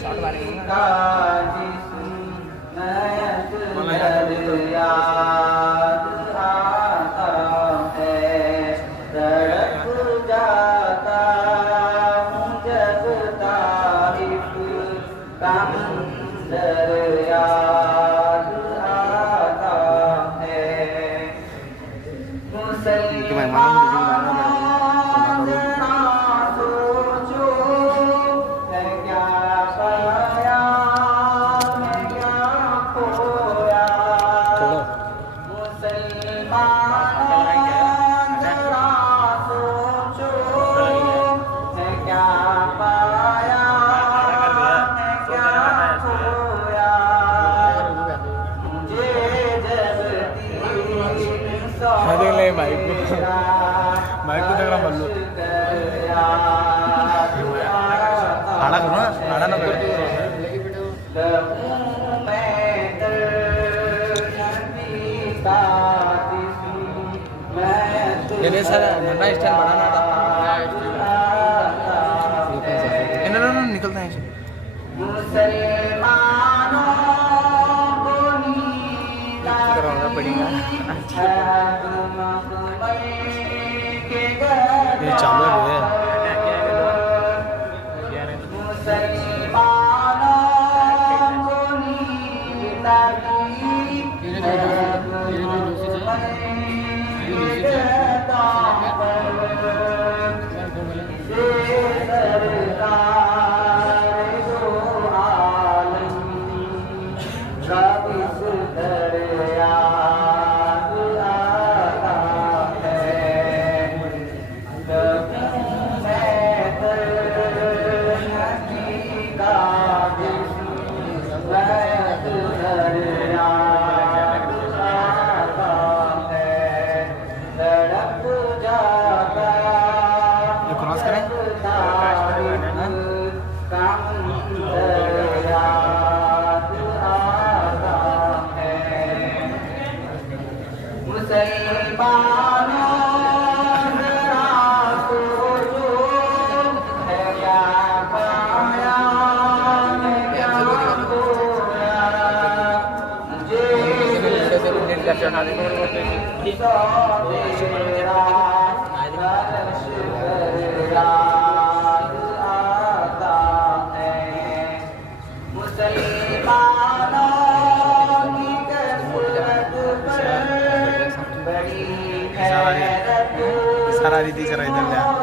shot मारेंगे mic को देख रहा बल्लू आड़ा करो ना आड़ा ना करो ये सारा नन्ना स्टाइल बनाना था इन्होंने निकलते हैं करवाना पड़ेगा ये चालू है सारा रीति चला इधर